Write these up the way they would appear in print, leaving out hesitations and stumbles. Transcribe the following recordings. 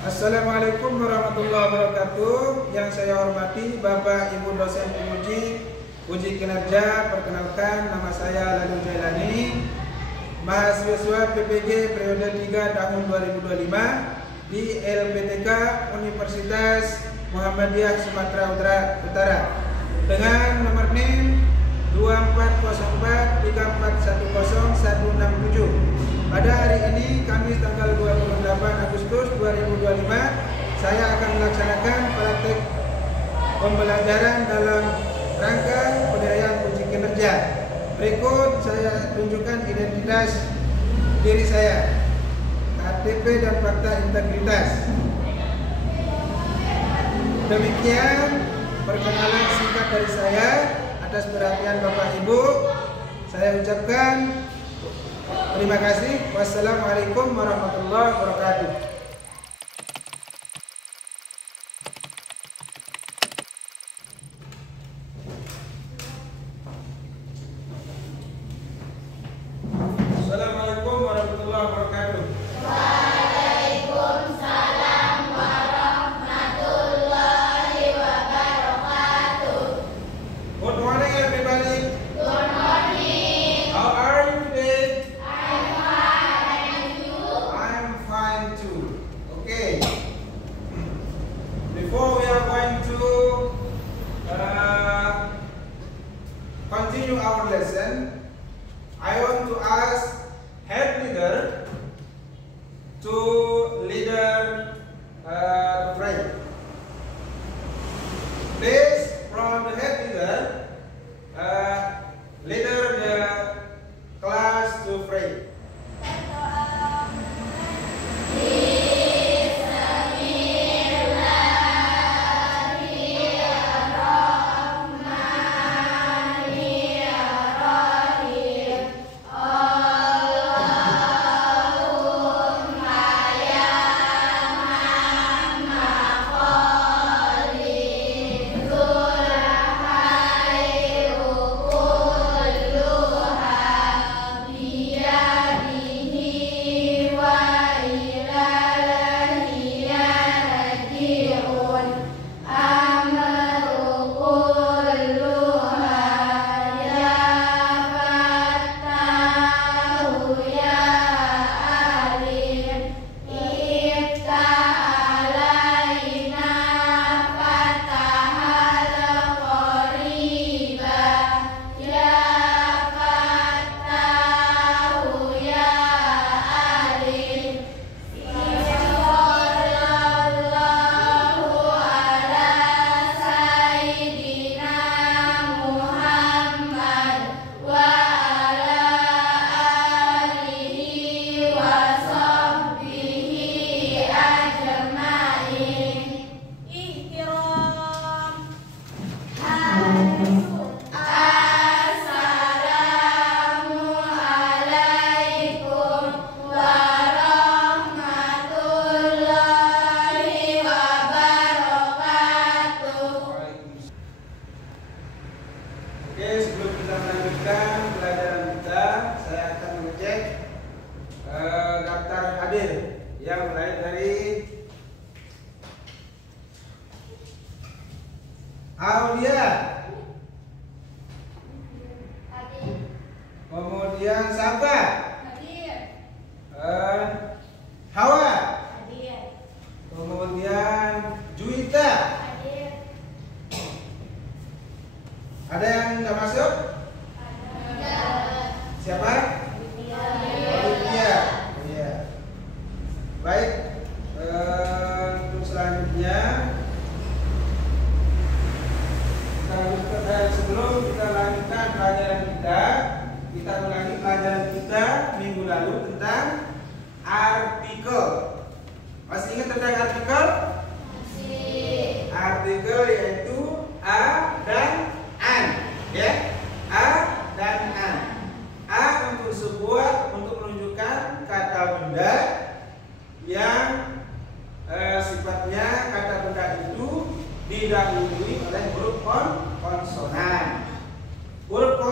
Assalamualaikum warahmatullahi wabarakatuh. Yang saya hormati Bapak Ibu dosen penguji uji kinerja. Perkenalkan, nama saya Lalu Jailani, mahasiswa PPG periode 3 tahun 2025 di LPTK Universitas Muhammadiyah Sumatera Utara dengan nomor NIM 24043410 Pada hari ini, Kamis tanggal 28 Agustus 2025, saya akan melaksanakan praktek pembelajaran dalam rangka penilaian uji kinerja. Berikut saya tunjukkan identitas diri saya, KTP dan fakta integritas. Demikian perkenalan singkat dari saya. Atas perhatian Bapak Ibu, saya ucapkan terima kasih. Wassalamualaikum warahmatullahi wabarakatuh. Assalamualaikum warahmatullahi wabarakatuh. Waalaikumsalam warahmatullahi wabarakatuh. Good morning, everybody. Good morning. How are you today? I'm fine. And you? I'm fine too. Okay. Before we are going to continue our lesson, I want to ask head leader to leader to pray. Please, from the head leader the class to pray. Oke, sebelum kita melanjutkan pelajaran kita, saya akan mengecek daftar hadir yang mulai dari Aulia, kemudian Safa, Hawa, kemudian Juwita. Ada yang nggak masuk? Siapa? Olivia. Iya. Baik. Untuk selanjutnya kita lanjutkan. Sebelum kita lanjutkan pelajaran kita ulangi pelajaran kita minggu lalu tentang artikel. Masih ingat tentang artikel? Masih. Artikel yaitu a dan an, ya. A dan an. A untuk menunjukkan kata benda yang sifatnya kata benda itu didahului oleh huruf konsonan. Huruf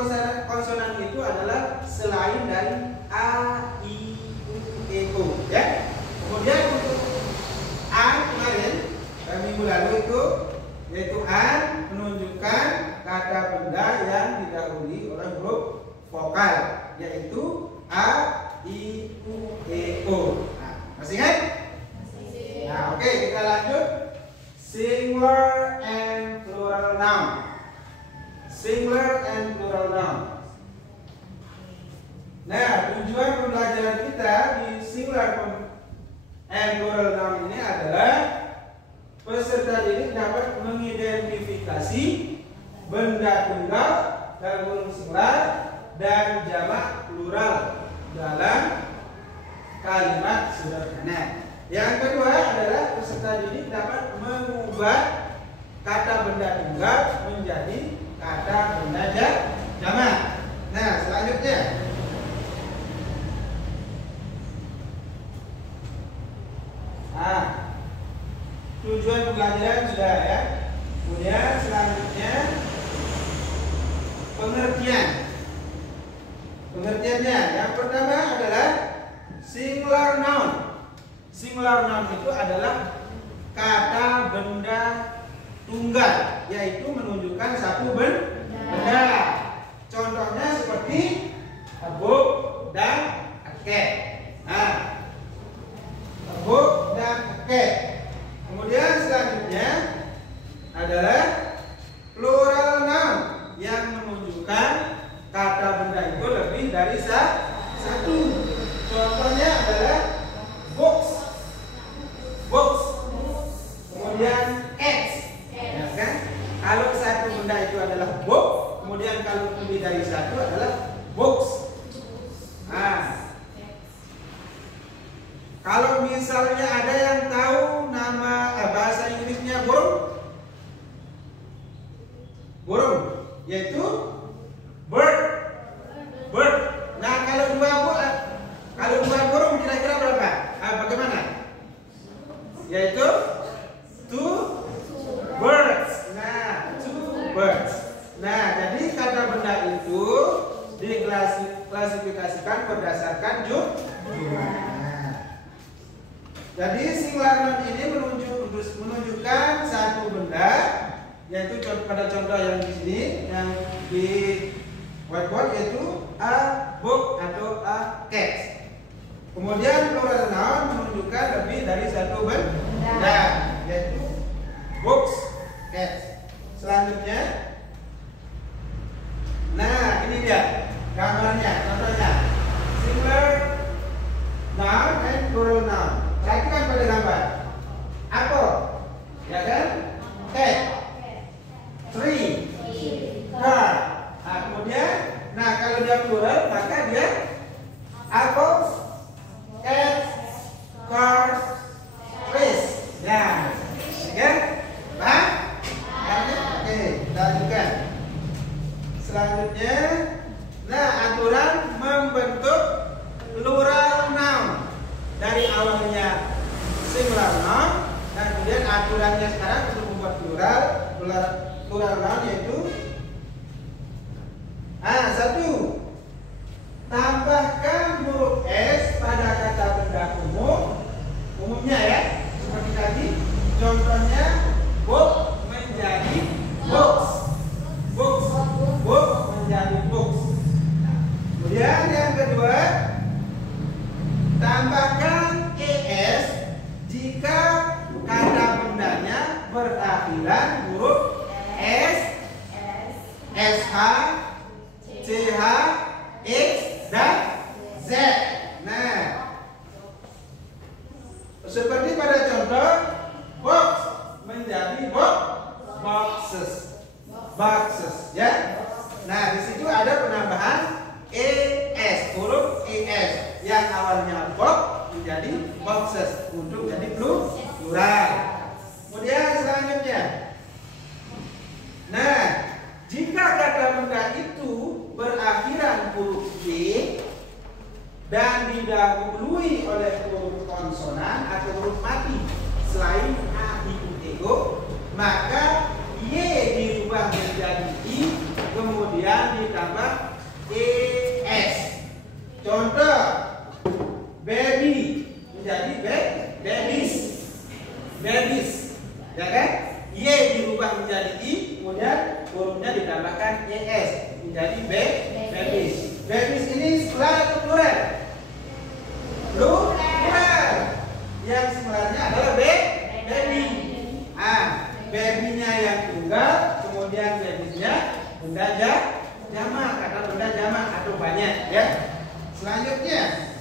konsonan itu adalah selain dari a, i, u, e, o, ya. Kemudian untuk a Masih ingat? Nah, oke, kita lanjut. Singular and plural noun. Singular and plural noun. Nah, tujuan pembelajaran kita di singular and plural noun ini adalah peserta didik dapat mengidentifikasi benda tunggal dalam kurung singular dan jamak plural dalam kalimat sederhana. Yang kedua adalah peserta didik dapat mengubah kata benda tunggal menjadi kata benda jamak. Nah, selanjutnya tujuan pembelajaran sudah ya. Kemudian selanjutnya pengertian. Pengertiannya yang pertama adalah singular noun. Singular noun itu adalah kata benda tunggal, yaitu menunjukkan satu benda. Contohnya seperti a book dan a cat. Nah, a book dan a cat. Kemudian selanjutnya adalah plural noun yang menunjukkan kata benda itu lebih dari satu. Contohnya adalah box, box. Kemudian cats, ya kan? Kalau satu benda itu adalah box, kemudian kalau lebih dari satu adalah box. Kalau misalnya ada yang tahu nama bahasa Inggrisnya burung, burung, yaitu bird, bird. Nah, kalau dua burung kira-kira berapa? Bagaimana? Yaitu two birds. Nah, two birds. Nah, jadi kata benda itu diklasifikasikan berdasarkan jumlah. Jadi singular noun ini menunjukkan satu benda, yaitu pada contoh yang di sini, yang di whiteboard, yaitu a book atau a cat. Kemudian plural noun menunjukkan lebih dari satu benda, yaitu books, cats. Selanjutnya, nah ini dia gambarnya, contohnya singular noun and plural noun. Perhatikan pada gambar. Apple, ya kan? Cat, tree, car. Nah, kemudian, nah kalau dia plural maka dia apples, cats, cars, trees. Ya, ya, paham? Oke, kita lanjutkan. Selanjutnya, nah aturan membentuk plural noun. Dari awalnya singular noun, dan kemudian aturannya sekarang untuk membuat plural noun yaitu satu, tambahkan huruf S pada kata benda umumnya ya, seperti tadi contohnya book menjadi books, books, book menjadi books. Kemudian yang kedua, tambahkan ES jika kata bendanya berakhiran huruf S, SH, CH, X, dan Z. Nah, seperti pada contoh box menjadi boxes, boxes ya. Nah, di situ ada penambahan ES, huruf ES yang awalnya box menjadi boxes untuk jadi plural. Kemudian selanjutnya, nah jika kata benda itu berakhiran huruf B dan didahului oleh huruf konsonan atau huruf mati selain A, I, U, E, O, maka Y dirubah menjadi I, kemudian ditambah ES. Contoh, baby menjadi babies, babies, ya kan? Y dirubah menjadi I, kemudian hurufnya ditambahkan ES menjadi babies. Babies ini singular atau plural? Plural. benda jamak, kata benda jamak atau banyak ya. Selanjutnya,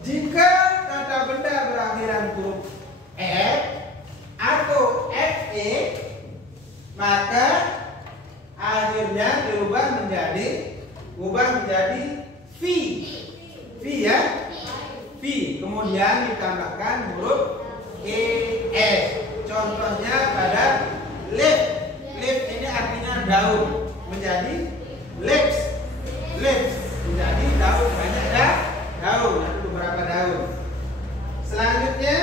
jika kata benda berakhiran huruf F atau FE, maka akhirnya diubah menjadi V. V ya. V. Kemudian ditambahkan huruf ES. Contohnya pada leaf. Leaf ini artinya daun, menjadi leaves. Leaves menjadi daun, banyak daun atau beberapa daun. Selanjutnya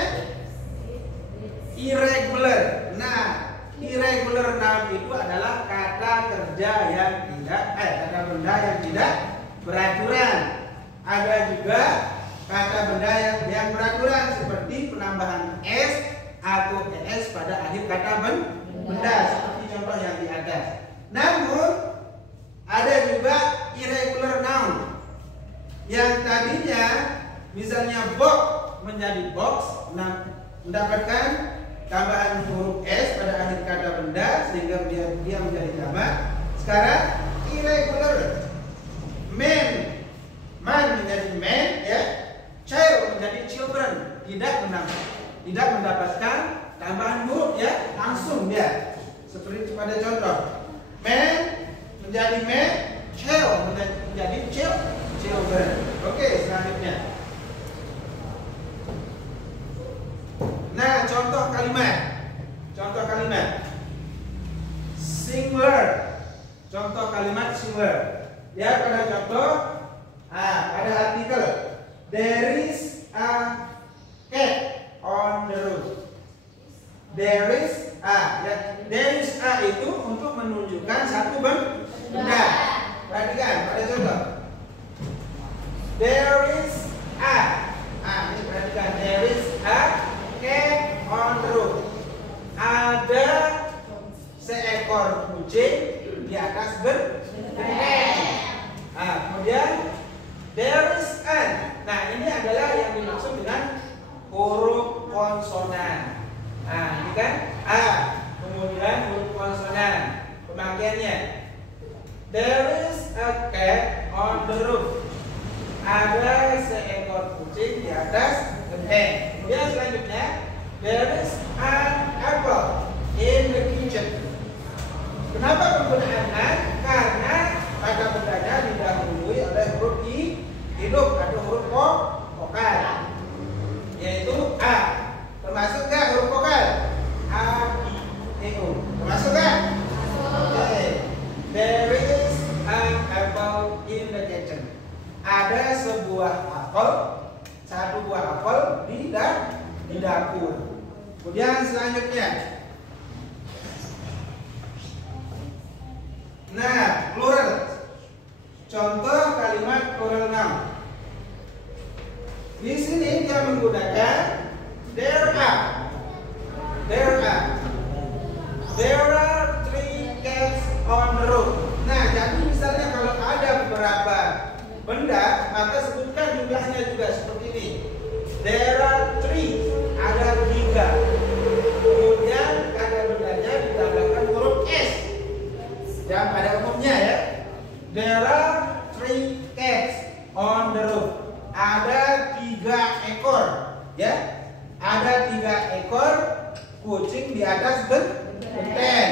irregular. Nah, irregular noun itu adalah kata kerja yang kata benda yang tidak beraturan. Ada juga kata benda yang beraturan seperti penambahan s atau es pada akhir kata benda seperti contoh yang di atas. Namun ada juga irregular noun yang tadinya misalnya box menjadi box, mendapatkan tambahan huruf s pada akhir kata benda sehingga dia menjadi jamak. Sekarang irregular. Man menjadi man ya. Child menjadi children, tidak mendapatkan tambahan huruf ya, langsung dia. Seperti pada contoh, man menjadi man, child menjadi children. Oke, selanjutnya. Nah, contoh kalimat. Singular. Contoh kalimat singular. Ya, pada contoh ada artikel there is a cat on the roof. There is a itu untuk menunjukkan satu benda. Perhatikan pada contoh. There is a ini perhatikan, there is a cat on the roof. Ada seekor kucing di atas genteng. Kemudian there is an. Nah, ini adalah yang dimaksud dengan huruf konsonan. Ini kan A. Kemudian huruf konsonan. Pemakaiannya. There is a cat on the roof. Ada seekor kucing di atas genteng. Kemudian selanjutnya, there is an apple in the kitchen. Kenapa penggunaan an? Karena kata bendanya didahului oleh huruf hidup atau huruf vokal, yaitu A. Termasuk nggak huruf vokal? A, I, E, U. Termasuk nggak? Okay. There is an apple in the kitchen. Ada satu buah apel di dapur. Kemudian selanjutnya. Nah, plural. Contoh kalimat plural noun. Di sini dia menggunakan there are 3 cats on the roof. Nah, jadi misalnya kalau ada beberapa benda, maka sebutkan jumlahnya juga seperti ini. There are 3, ada 3. Kemudian kata bendanya ditambahkan huruf s. Yang pada umumnya ya. There are 3 cats on the roof. Ada 3 ekor, ya. Ada 3 ekor kucing di atas genteng.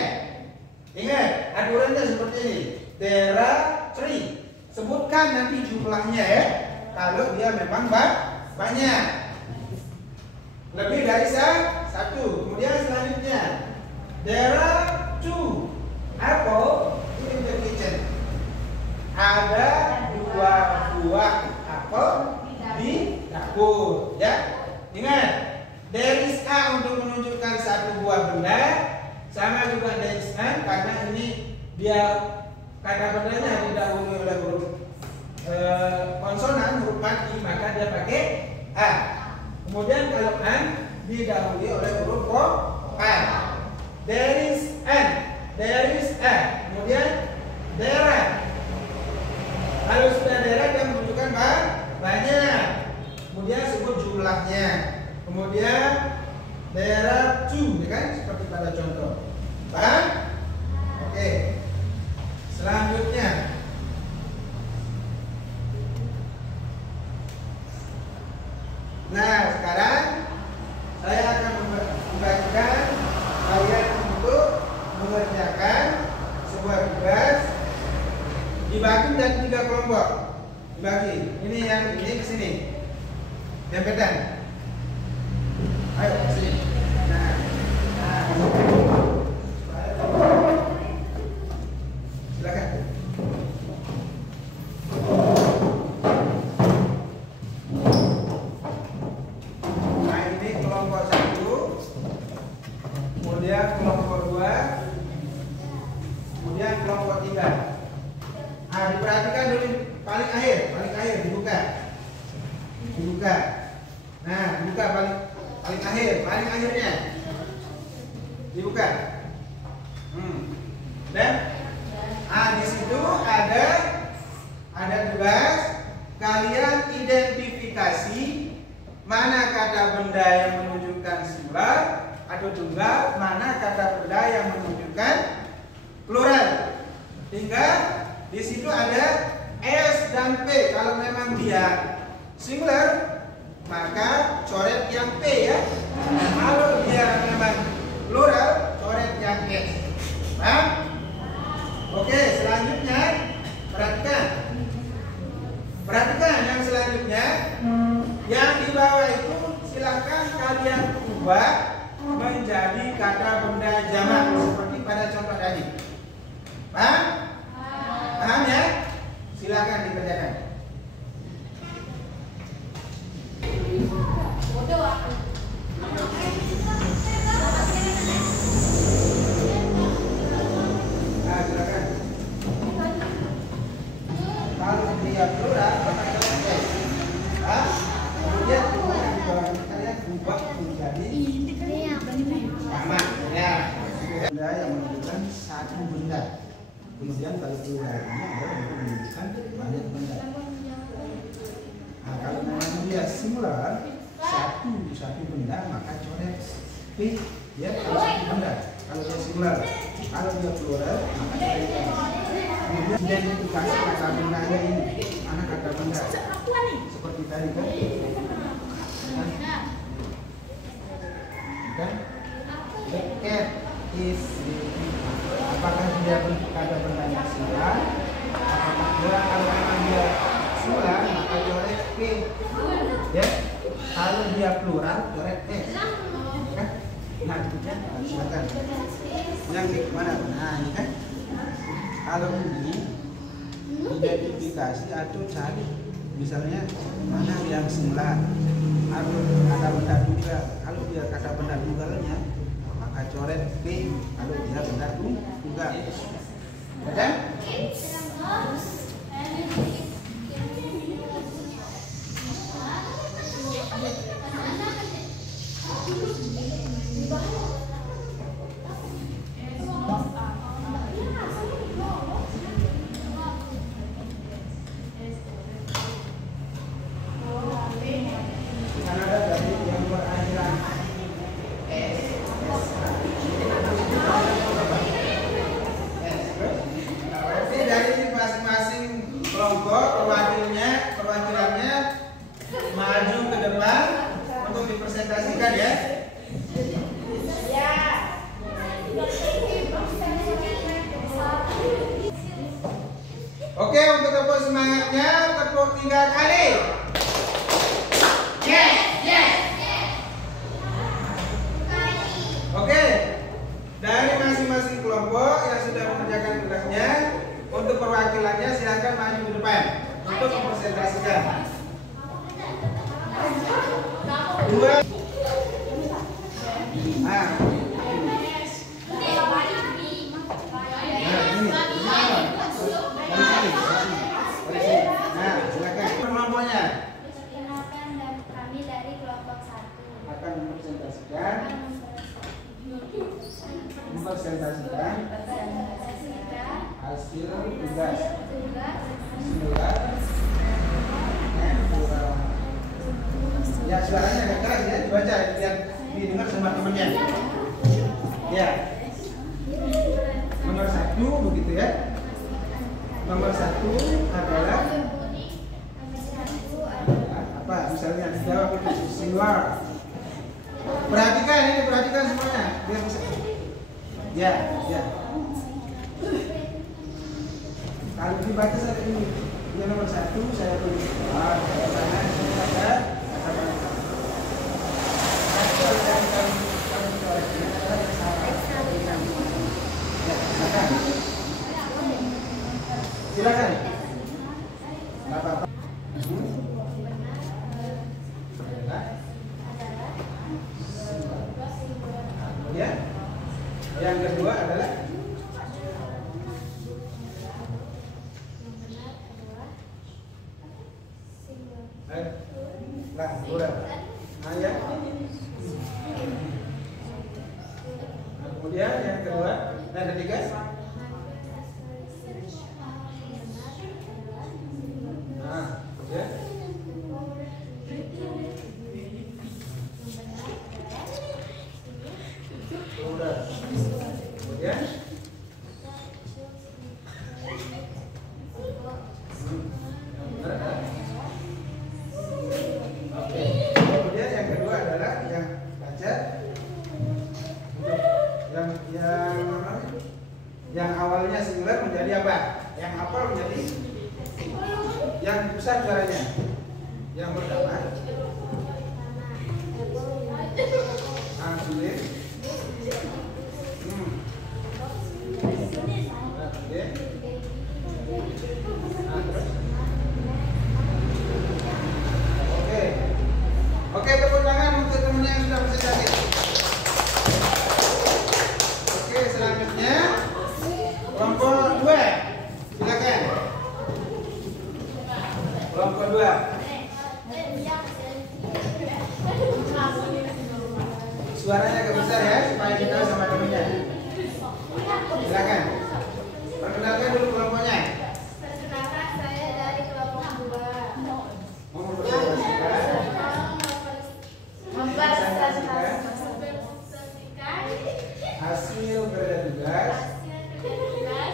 Ingat, aturannya seperti ini. There are 3. Sebutkan nanti jumlahnya ya. Kalau dia memang banyak. Lebih dari 1. Kemudian selanjutnya, there are 2 apple in the kitchen. Ada 2 buah apel di dapur, ya. Ingat, there is a untuk menunjukkan satu buah benda, sama juga there is an karena ini dia kata bendanya didahului oleh huruf konsonan, huruf mati, maka dia pakai a. Kemudian kalau an didahului oleh huruf vokal. There is an, there is a. Kemudian there are. Kalau sudah daerah dia menunjukkan banyak. Kemudian sebut jumlahnya. Kemudian there are 2, ya kan? Seperti pada contoh. Oke. Oke. Selanjutnya. Nah, sekarang saya akan membagikan kalian untuk mengerjakan sebuah tugas dibagi dan 3 kelompok. Dibagi. Ini yang ini ke sini. Dempetan. Ayo ke sini. Nah. Silakan. Nah, ini kelompok 1. Kemudian kelompok 2. Kemudian kelompok 3. Nah, diperhatikan dulu paling akhir dibuka. Nah, dibuka paling akhirnya dibuka. Dan di situ ada tugas kalian identifikasi mana kata benda yang menunjukkan singular atau tunggal, mana kata benda yang menunjukkan plural. Hingga di situ ada S dan P. Kalau memang dia singular, maka coret yang P ya. Kalau dia memang plural, coret yang S. Paham? Oke, selanjutnya perhatikan yang selanjutnya. Yang di bawah itu silahkan kalian ubah menjadi kata benda jamak seperti pada contoh tadi. Paham? Paham ya? Silakan dikerjakan. Nah, silakan. Kalau dia plural, maka kalian kemudian di bawah ini kalian ubah menjadi jamak. Ya. Benda yang menunjukkan satu benda. Kemudian kalau pluralnya adalah untuk menunjukkan banyak benda. Nah, kalau memang dia singular satu benda, maka coret P ya, kalau satu benda. Kalau dia singular, kalau dia plural, maka coret P. Kemudian identifikasi kata bendanya ini, mana kata benda seperti tadi kan? The cat is sleeping. Apakah dia kata bendanya singular? Apakah plural? Kalau memang dia singular, maka coret P. Ya, kalau dia plural, coret S. Kan? Nah, silakan. Yang di mana? Nah, ini kan. Kalau ini identifikasi atau cari, misalnya mana yang singular atau kata benda tunggal. Kalau dia kata benda tunggalnya, maka coret P. Kalau dia benda tunggal. Ada? Perwakilannya maju ke depan untuk dipresentasikan ya. Oke, untuk tepuk semangatnya, tepuk 3 kali. Oke, dari masing-masing kelompok yang sudah mengerjakan tugasnya, untuk perwakilannya silakan maju ke depan untuk mempresentasikan. 2. Silakan kelompoknya. Dan kami dari kelompok 1 Akan mempresentasikan hasil tugas singular dan plural. Ya, suaranya agak keras ya, dibaca biar didengar sama temannya. Ya. Menurut nomor 1 begitu ya. Nomor 1 adalah apa? Misalnya dijawab itu singular. Perhatikan ini, perhatikan semuanya biar bisa. Ya, ya. Kalau dibaca saat ini, yang nomor 1 saya tulis. Karena ini ada silakan. Apa-apa. Ya. Yang kedua adalah udah. Nah, ya. Kemudian yang kedua dan ketiga. Nah, ya. Udah. Kemudian kemudian yang kedua adalah yang baca yang awalnya singular menjadi apa? Yang hafal menjadi yang besar suaranya. Yang pertama ambil. Oke, tepuk tangan untuk teman yang sudah bisa jadi. Oke, selanjutnya kelompok 2. Silakan. Kelompok 2. Suaranya agak besar ya, supaya kita sama temannya. Silakan. Perkenalkan dulu kelompoknya. Perkenalkan, saya dari kelompok 2. Mau mempresentasikan hasil kerja tugas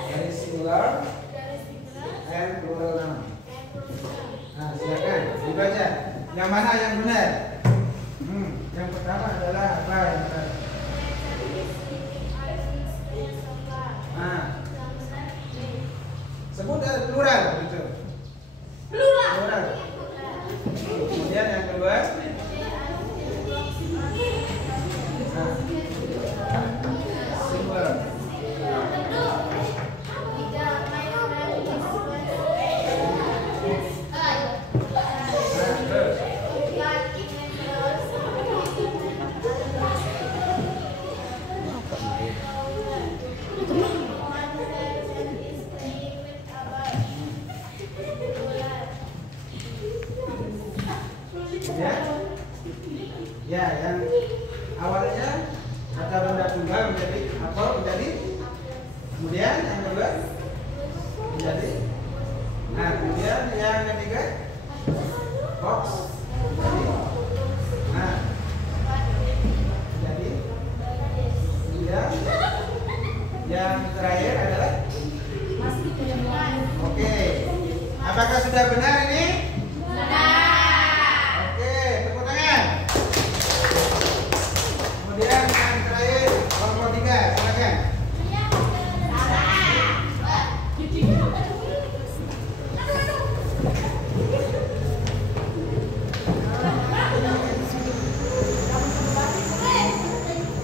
dari singular and plural noun. Nah, silakan dibaca. Yang mana yang benar? Yang pertama adalah apa yang benar? Nah, sebut dari plural gitu. Plural. Kemudian yang kedua. Nah, singular. Ya, yang awalnya kata benda tunggal menjadi apa? Menjadi. Kemudian yang kedua menjadi. Nah, kemudian yang ketiga box menjadi. Nah, menjadi. Kemudian yang terakhir adalah. Oke, apakah sudah benar ini? Kemudian yang terakhir kelompok 3, silakan.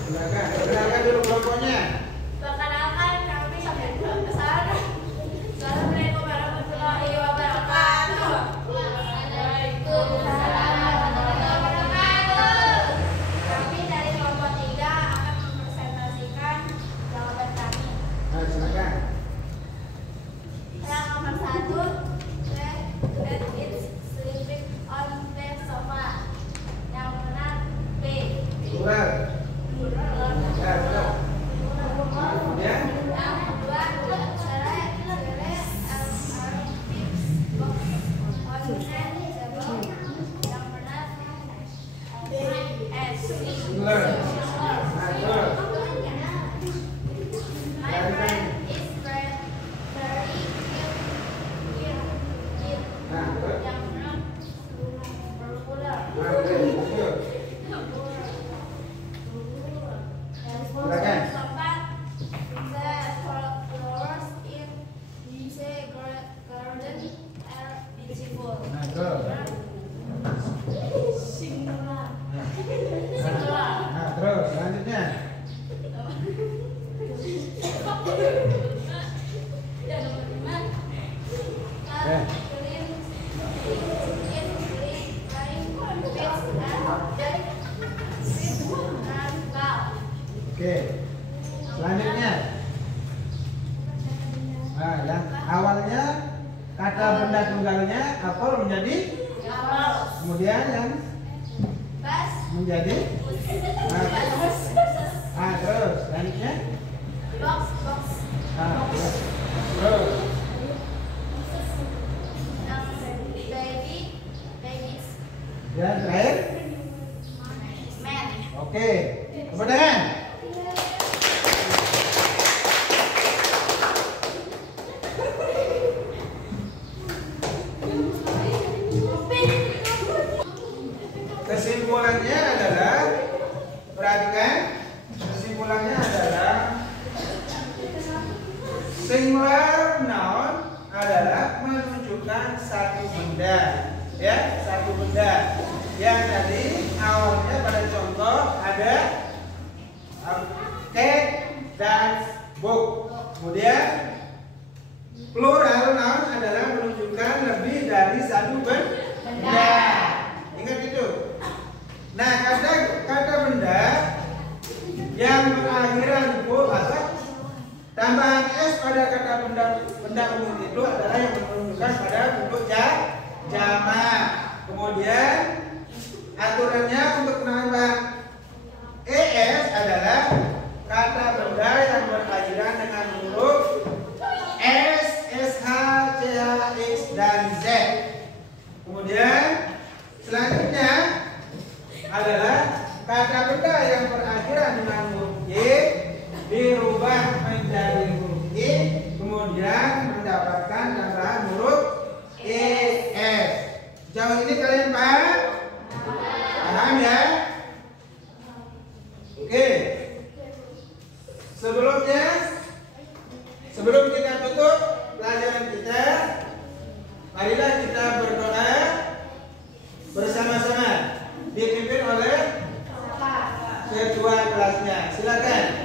Silakan, perkenalkan dulu kelompoknya. Perkenalkan, kami sampai ke sana. Assalamualaikum warahmatullahi wabarakatuh. Oke. Selanjutnya. Nah, yang awalnya kata benda tunggalnya apel menjadi Apel. kemudian yang Bas. menjadi terus selanjutnya Box. terus Babies. dan terakhir Man. oke tepuk tangan. Kesimpulannya adalah perhatikan kesimpulannya adalah singular noun adalah menunjukkan satu benda ya satu benda yang tadi awalnya pada contoh ada cat dan book. Kemudian plural noun adalah menunjukkan lebih dari satu benda. Ingat itu. Nah, kata benda yang berakhiran huruf atau tambahan s pada kata benda umum itu adalah yang menunjukkan pada bentuk jamak. Kemudian aturannya untuk penambahan es adalah kata benda yang berakhiran dengan huruf s, sh, ch, x dan z. Kemudian selanjutnya adalah kata benda yang berakhiran dengan huruf y dirubah menjadi huruf i, kemudian mendapatkan tambahan huruf es. Sejauh ini kalian paham? Paham ya? Oke. Sebelum kita tutup pelajaran kita, marilah kita berdoa bersama-sama dipimpin oleh ketua kelasnya. Silakan.